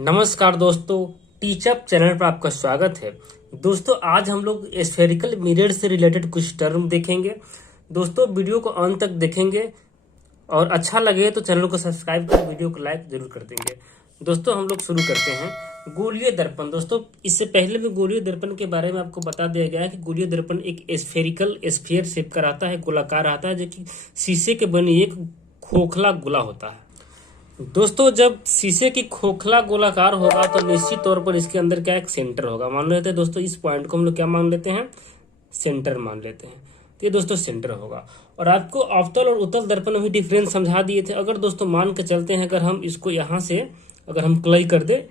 नमस्कार दोस्तों, टीचअप चैनल पर आपका स्वागत है। दोस्तों आज हम लोग स्फेरिकल मिरर से रिलेटेड कुछ टर्म देखेंगे। दोस्तों वीडियो को अंत तक देखेंगे और अच्छा लगे तो चैनल को सब्सक्राइब कर वीडियो को लाइक जरूर कर देंगे। दोस्तों हम लोग शुरू करते हैं। गोलीय दर्पण। दोस्तों इससे पहले भी गोलीय दर्पण के बारे में आपको बता दिया गया है कि गोलीय दर्पण एक स्फेरिकल स्फीयर शेप का रहता है, गोलाकार आता है, जो कि शीशे के बनी एक खोखला गोला होता है। दोस्तों जब शीशे की खोखला गोलाकार होगा तो निश्चित तौर पर इसके अंदर क्या एक सेंटर होगा। मान लेते हैं दोस्तों इस पॉइंट को हम लोग क्या मान लेते हैं, सेंटर मान लेते हैं। तो ये दोस्तों सेंटर होगा। और आपको अवतल और उत्तल दर्पण में भी डिफरेंस समझा दिए थे। अगर दोस्तों मान के चलते हैं, अगर हम इसको यहाँ से अगर हम क्लाई कर दे,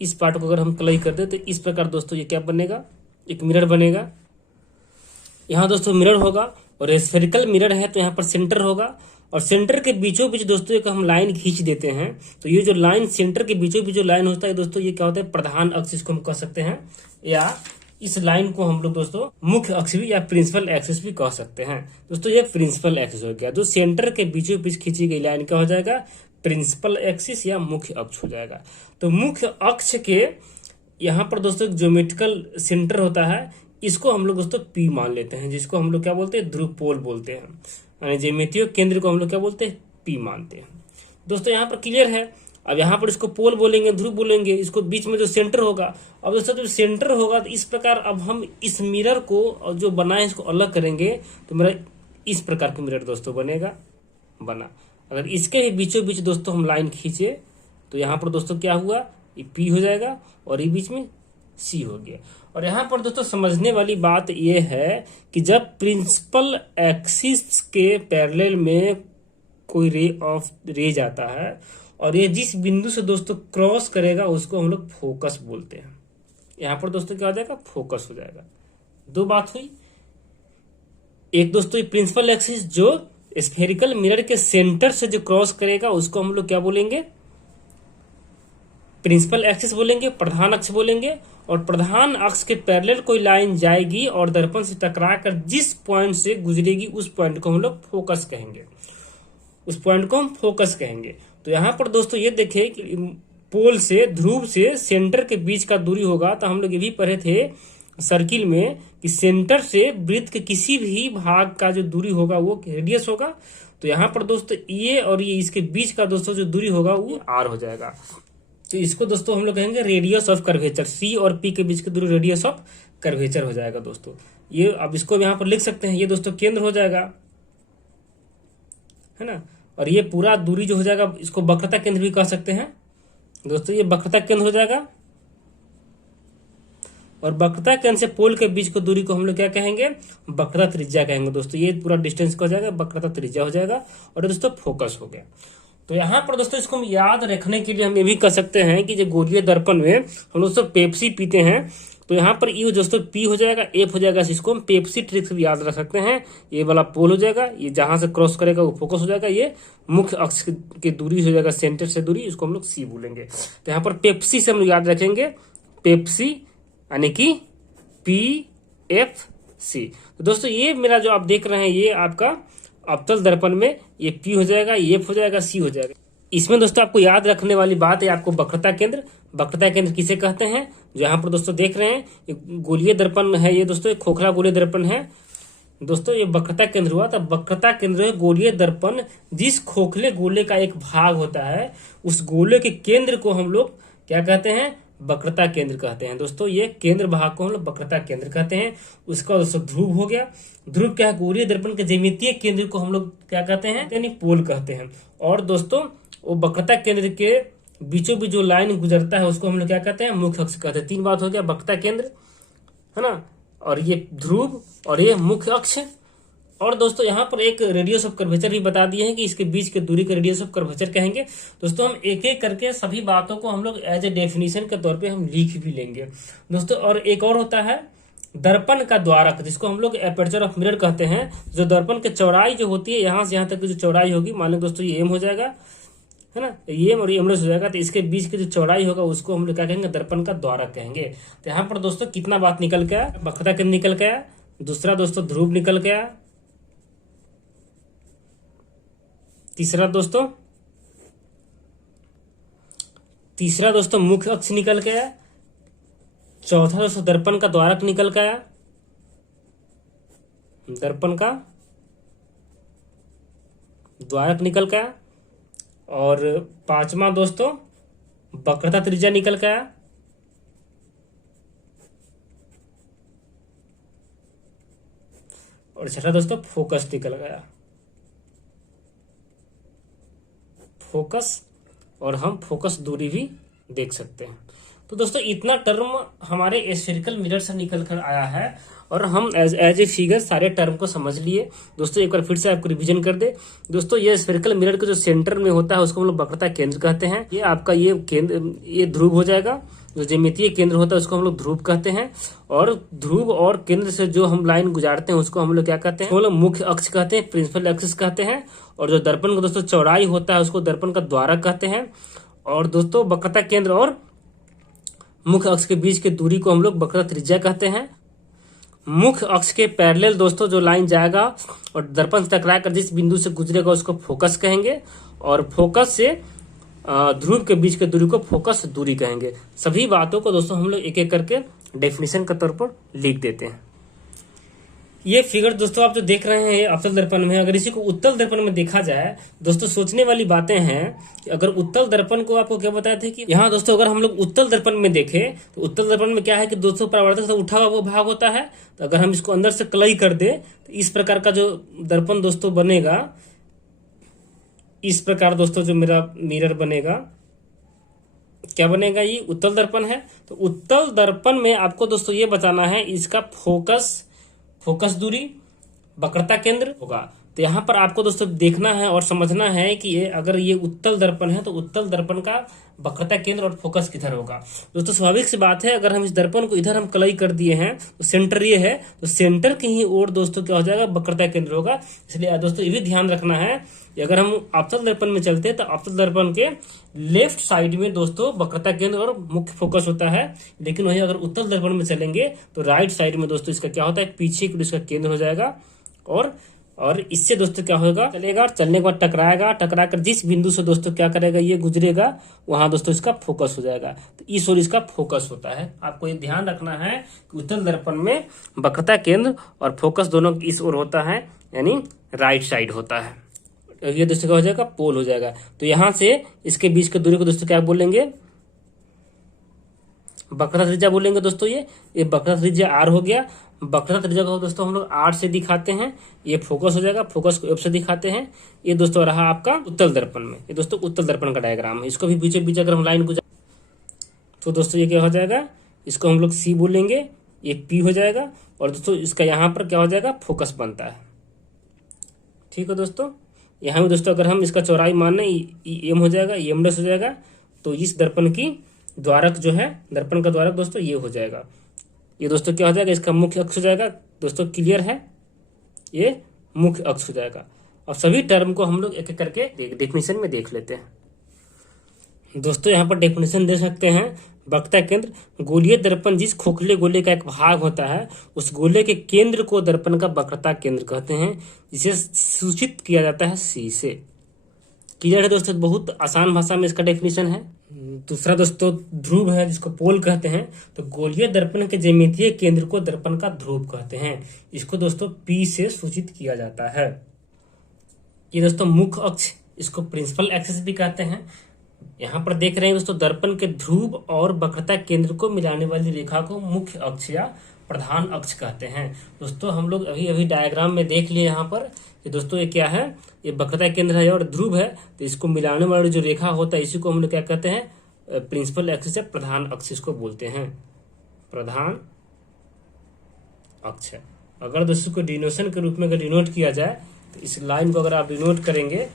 इस पार्ट को अगर हम क्लाई कर दे तो इस प्रकार दोस्तों ये क्या बनेगा, एक मिरर बनेगा। यहाँ दोस्तों मिरर होगा और स्फेरिकल मिरर है तो यहाँ पर सेंटर होगा। और सेंटर के बीचों बीच दोस्तों एक हम लाइन खींच देते हैं तो ये जो लाइन सेंटर के बीचों बीच जो लाइन होता है दोस्तों, ये क्या होता है, प्रधान अक्ष इसको हम कह सकते हैं, या इस लाइन को हम लोग दोस्तों मुख्य अक्ष भी या प्रिंसिपल एक्सिस भी कह सकते हैं। दोस्तों ये प्रिंसिपल एक्सिस हो गया। जो सेंटर के बीचों बीच खींची गई लाइन क्या हो जाएगा, प्रिंसिपल एक्सिस या मुख्य अक्ष हो जाएगा। तो मुख्य अक्ष के यहाँ पर दोस्तों एक ज्योमेट्रिकल सेंटर होता है, इसको हम लोग दोस्तों पी मान लेते हैं, जिसको हम लोग क्या बोलते हैं, ध्रुव पोल बोलते हैं। यानी ज्यामितीय केंद्र को हम लोग क्या बोलते हैं, पी मानते हैं। दोस्तों यहाँ पर क्लियर है। अब यहाँ पर इसको पोल बोलेंगे, ध्रुव बोलेंगे, इसको बीच में जो सेंटर होगा। अब दोस्तों जब सेंटर होगा तो इस प्रकार अब हम इस मिरर को जो बनाए इसको अलग करेंगे तो मेरा इस प्रकार का मिरर दोस्तों बनेगा, बना। अगर इसके ही बीचों बीच दोस्तों हम लाइन खींचे तो यहाँ पर दोस्तों क्या हुआ, ये पी हो जाएगा और ये बीच में सी हो गया। और यहाँ पर दोस्तों समझने वाली बात यह है कि जब प्रिंसिपल एक्सिस के पैरेलल में कोई रे जाता है और ये जिस बिंदु से दोस्तों क्रॉस करेगा उसको हम लोग फोकस बोलते हैं। यहाँ पर दोस्तों क्या हो जाएगा, फोकस हो जाएगा। दो बात हुई, एक दोस्तों प्रिंसिपल एक्सिस जो स्फेरिकल मिरर के सेंटर से जो क्रॉस करेगा उसको हम लोग क्या बोलेंगे, प्रिंसिपल एक्सिस बोलेंगे, प्रधान अक्ष बोलेंगे। और प्रधान अक्ष के पैरेलल कोई लाइन जाएगी और दर्पण से टकरा कर जिस पॉइंट से गुजरेगी उस पॉइंट को हम लोग फोकस कहेंगे, उस पॉइंट को हम फोकस कहेंगे। तो यहाँ पर दोस्तों ये देखें कि पोल से, ध्रुव से सेंटर के बीच का दूरी होगा। तो हम लोग ये भी पढ़े थे सर्किल में कि सेंटर से वृत्त के किसी भी भाग का जो दूरी होगा वो रेडियस होगा। तो यहाँ पर दोस्तों ये और ये इसके बीच का दोस्तों जो दूरी होगा वो आर हो जाएगा। तो इसको दोस्तों हम लोग कहेंगे रेडियस ऑफ कर्वेचर। सी और पी के बीच की दूरी रेडियस ऑफ कर्वेचर हो जाएगा दोस्तों। ये अब इसको यहाँ पर लिख सकते हैं, ये दोस्तों केंद्र हो जाएगा, है ना। और ये पूरा दूरी जो हो जाएगा इसको वक्रता केंद्र भी कह सकते हैं दोस्तों, ये वक्रता केंद्र हो जाएगा। और वक्रता केंद्र से पोल के बीच की दूरी को हम लोग क्या कहेंगे, वक्रता त्रिज्या कहेंगे दोस्तों। ये पूरा डिस्टेंस का हो जाएगा, वक्रता त्रिज्या हो जाएगा। और दोस्तों फोकस हो गया। तो यहाँ पर दोस्तों इसको हम याद रखने के लिए हम ये भी कर सकते हैं कि जो गोलीय दर्पण में हम दोस्तों पेप्सी पीते हैं तो यहाँ पर यू दोस्तों पी हो जाएगा, एफ हो जाएगा, इसको हम पेप्सी ट्रिक से भी याद रख सकते हैं। ये वाला पोल हो जाएगा, ये जहां से क्रॉस करेगा वो फोकस हो जाएगा, ये मुख्य अक्ष की दूरी हो जाएगा, सेंटर से दूरी, इसको हम लोग सी बोलेंगे। तो यहाँ पर पेप्सी से हम लोग याद रखेंगे, पेप्सी यानी कि पी एफ सी। तो दोस्तों ये मेरा जो आप देख रहे हैं ये आपका अवतल दर्पण में ये पी हो जाएगा, ये एफ हो जाएगा, सी हो जाएगा। इसमें दोस्तों आपको याद रखने वाली बात है आपको वक्रता केंद्र। वक्रता केंद्र किसे कहते हैं, जो यहाँ पर दोस्तों देख रहे हैं गोलीय दर्पण है, ये दोस्तों एक खोखला गोलीय दर्पण है दोस्तों, ये वक्रता केंद्र हुआ। तो वक्रता केंद्र है गोलीय दर्पण, जिस खोखले गोले का एक भाग होता है उस गोले के केंद्र को हम लोग क्या कहते हैं, वक्रता केंद्र कहते हैं दोस्तों। ये केंद्र भाग को हम लोग वक्रता केंद्र कहते हैं। उसका दोस्तों ध्रुव हो गया। ध्रुव क्या है, गोलीय दर्पण के ज्यामितीय केंद्र को हम लोग क्या कहते हैं, यानी पोल कहते हैं। और दोस्तों वो वक्रता केंद्र के बीचों बीच जो लाइन गुजरता है उसको हम लोग क्या कहते हैं, मुख्य अक्ष कहते हैं। तीन बात हो गया, वक्रता केंद्र है ना, और ये ध्रुव और ये मुख्य अक्ष। और दोस्तों यहाँ पर एक रेडियस ऑफ कर्वेचर भी बता दिए हैं कि इसके बीच के दूरी का रेडियस ऑफ कर्वेचर कहेंगे। दोस्तों हम एक एक करके सभी बातों को हम लोग एज ए डेफिनेशन के तौर पे हम लिख भी लेंगे दोस्तों। और एक और होता है दर्पण का द्वारक, जिसको हम लोग एपर्चर ऑफ मिरर कहते हैं। जो दर्पण की चौड़ाई जो होती है यहाँ से यहाँ तक की जो चौड़ाई होगी, मान लो दोस्तों ये एम हो जाएगा, है ना, ये एम और ये एमलेस हो जाएगा। तो इसके बीच की जो चौड़ाई होगा उसको हम लोग क्या कहेंगे, दर्पण का द्वारक कहेंगे। तो यहाँ पर दोस्तों कितना बात निकल गया, वक्रता केंद्र निकल गया, दूसरा दोस्तों ध्रुव निकल गया, तीसरा दोस्तों तीसरा दोस्तों मुख्य अक्ष निकल के आया। चौथा दोस्तों दर्पण का द्वारक निकल के आया, दर्पण का द्वारक निकल के आया। और पांचवा दोस्तों वक्रता त्रिज्या निकल के आया। और छठा दोस्तों फोकस निकल गया, फोकस। और हम फोकस दूरी भी देख सकते हैं। तो दोस्तों इतना टर्म हमारे स्फेरिकल मिरर से निकल कर आया है और हम एज ए फिगर सारे टर्म को समझ लिए। दोस्तों एक बार फिर से आपको रिवीजन कर दे। दोस्तों ये स्फेरिकल मिरर के जो सेंटर में होता है उसको हम लोग वक्रता केंद्र कहते हैं। ये आपका ये केंद्र, ये ध्रुव हो जाएगा। जो ज्यामितीय केंद्र होता है उसको हम लोग ध्रुव कहते हैं। और ध्रुव और केंद्र से जो हम लाइन गुजारते हैं उसको हम लोग क्या कहते हैं, हम लोग मुख्य अक्ष कहते हैं, प्रिंसिपल एक्सिस कहते हैं। और जो दर्पण का दोस्तों चौड़ाई होता है उसको दर्पण का द्वारक कहते हैं। और दोस्तों वक्रता केंद्र और मुख्य अक्ष के बीच की दूरी को हम लोग वक्रता त्रिज्या कहते हैं। मुख्य अक्ष के पैरेलल दोस्तों जो लाइन जाएगा और दर्पण से टकरा कर जिस बिंदु से गुजरेगा उसको फोकस कहेंगे। और फोकस से ध्रुव के बीच की दूरी को फोकस दूरी कहेंगे। सभी बातों को दोस्तों हम लोग एक एक करके डेफिनेशन के तौर पर लिख देते हैं। ये फिगर दोस्तों आप जो देख रहे हैं अवतल दर्पण में, अगर इसी को उत्तल दर्पण में देखा जाए दोस्तों, सोचने वाली बातें हैं कि अगर उत्तल दर्पण को आपको क्या बताया था कि यहाँ दोस्तों अगर हम लोग उत्तल दर्पण में देखें तो उत्तल दर्पण में क्या है कि दोस्तों परावर्तक से उठा हुआ वो भाग होता है। तो अगर हम इसको अंदर से कलई कर दे तो इस प्रकार का जो दर्पण दोस्तों बनेगा, इस प्रकार दोस्तों जो मेरा मिरर बनेगा, क्या बनेगा, ये उत्तल दर्पण है। तो उत्तल दर्पण में आपको दोस्तों ये बताना है इसका फोकस दूरी, वक्रता केंद्र होगा। तो यहाँ पर आपको दोस्तों देखना है और समझना है कि ये अगर ये उत्तल दर्पण है तो उत्तल दर्पण का वक्रता केंद्र और फोकस किधर होगा। दोस्तों स्वाभाविक सी बात है, अगर हम इस दर्पण को इधर हम कलई कर दिए हैं तो सेंटर ये है, तो सेंटर की ही ओर दोस्तों क्या हो जाएगा, वक्रता केंद्र होगा। इसलिए दोस्तों ये भी ध्यान रखना है कि अगर हम अवतल दर्पण में चलते हैं तो अवतल दर्पण के लेफ्ट साइड में दोस्तों वक्रता केंद्र और मुख्य फोकस होता है। लेकिन वही अगर उत्तल दर्पण में चलेंगे तो राइट साइड में दोस्तों इसका क्या होता है, पीछे की इसका केंद्र हो जाएगा। और इससे दोस्तों क्या होगा, चलेगा, चलने के बाद टकरा कर जिस बिंदु से दोस्तों क्या करेगा, ये गुजरेगा, वहां दोस्तों इसका फोकस हो जाएगा। तो इस ओर इसका फोकस होता है। आपको ये ध्यान रखना है कि उत्तल दर्पण में वक्रता केंद्र और फोकस दोनों इस ओर होता है, यानी राइट साइड होता है। ये दोस्तों क्या हो जाएगा, पोल हो जाएगा। तो यहां से इसके बीच की दूरी को दोस्तों क्या बोलेंगे, वक्रता त्रिज्या बोलेंगे दोस्तों। ये वक्रता त्रिज्या आर हो गया। वक्रता त्रिज्या को दोस्तों हम लोग आर से दिखाते हैं। ये फोकस हो जाएगा, फोकस को एफ से दिखाते हैं। ये दोस्तों रहा आपका उत्तल दर्पण में, ये दोस्तों उत्तल दर्पण का डायग्राम है। इसको भी बीचे बीच अगर हम लाइन गुजार तो दोस्तों ये क्या हो जाएगा, इसको हम लोग सी बोलेंगे, ये पी हो जाएगा। और दोस्तों इसका यहाँ पर क्या हो जाएगा, फोकस बनता है। ठीक है दोस्तों, यहाँ भी दोस्तों अगर हम इसका चौड़ाई माने एम हो जाएगा, एम डैश हो जाएगा। तो इस दर्पण की द्वारक जो है, दर्पण का द्वारक दोस्तों ये हो जाएगा। ये दोस्तों क्या हो जाएगा, इसका मुख्य अक्ष हो जाएगा। दोस्तों क्लियर है, ये मुख्य अक्ष हो जाएगा। अब सभी टर्म को हम लोग एक एक करके डेफिनेशन में देख लेते हैं। दोस्तों यहाँ पर डेफिनेशन दे सकते हैं। वक्रता केंद्र, गोलीय दर्पण जिस खोखले गोले का एक भाग होता है उस गोले के केंद्र को दर्पण का वक्रता केंद्र कहते हैं, जिसे सूचित किया जाता है सी से। क्लियर है दोस्तों, बहुत आसान भाषा में इसका डेफिनेशन है। दूसरा दोस्तों ध्रुव है, जिसको पोल कहते हैं। तो गोलीय दर्पण के ज्यामितीय केंद्र को दर्पण का ध्रुव कहते हैं। इसको दोस्तों पी से सूचित किया जाता है। ये दोस्तों मुख्य अक्ष, इसको प्रिंसिपल एक्सिस भी कहते हैं। यहाँ पर देख रहे हैं दोस्तों, दर्पण के ध्रुव और वक्रता केंद्र को मिलाने वाली रेखा को मुख्य अक्ष या प्रधान अक्ष कहते हैं। दोस्तों हम लोग अभी डायग्राम में देख लिए यहाँ पर कि दोस्तों ये क्या है, ये वक्रता केंद्र है और ध्रुव है। तो इसको मिलाने वाली जो रेखा होता है इसी को हम लोग क्या कहते हैं, प्रिंसिपल एक्सिस या प्रधान अक्ष इसको बोलते हैं, प्रधान अक्ष है। अगर दोस्तों को डिनोशन के रूप में अगर डिनोट किया जाए तो इस लाइन को अगर आप डिनोट करेंगे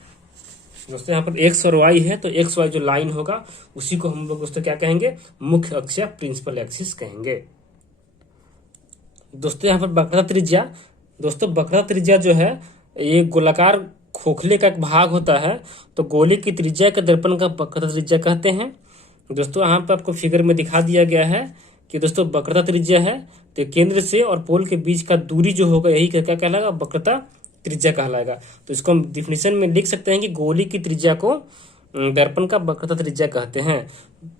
दोस्तों, यहाँ पर एक्स और वाई है, तो एक्स वाई जो लाइन होगा उसी को हम लोग दोस्तों क्या कहेंगे, मुख्य अक्ष या प्रिंसिपल एक्सिस कहेंगे। दोस्तों यहाँ पर वक्रता त्रिज्या, दोस्तों वक्रता त्रिज्या जो है ये गोलाकार खोखले का एक भाग होता है। तो गोले की त्रिज्या के दर्पण का वक्रता त्रिज्या कहते हैं। दोस्तों यहाँ पर आपको फिगर में दिखा दिया गया है कि दोस्तों वक्रता त्रिज्या है, तो केंद्र से और पोल के बीच का दूरी जो होगा यही क्या कहलाएगा, वक्रता त्रिज्या कहलाएगा। तो इसको हम डिफिनेशन में लिख सकते हैं कि गोली की त्रिज्या को दर्पण का वक्रता त्रिज्या कहते हैं।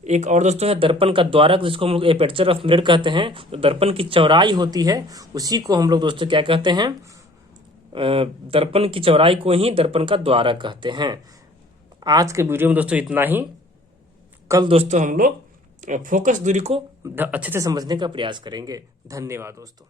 एक और दोस्तों है दर्पण का द्वारक, जिसको हम लोग एपर्चर ऑफ मिरर कहते हैं। तो दर्पण की चौड़ाई होती है, उसी को हम लोग दोस्तों क्या कहते हैं, दर्पण की चौड़ाई को ही दर्पण का द्वारक कहते हैं। आज के वीडियो में दोस्तों इतना ही। कल दोस्तों हम लोग फोकस दूरी को अच्छे से समझने का प्रयास करेंगे। धन्यवाद दोस्तों।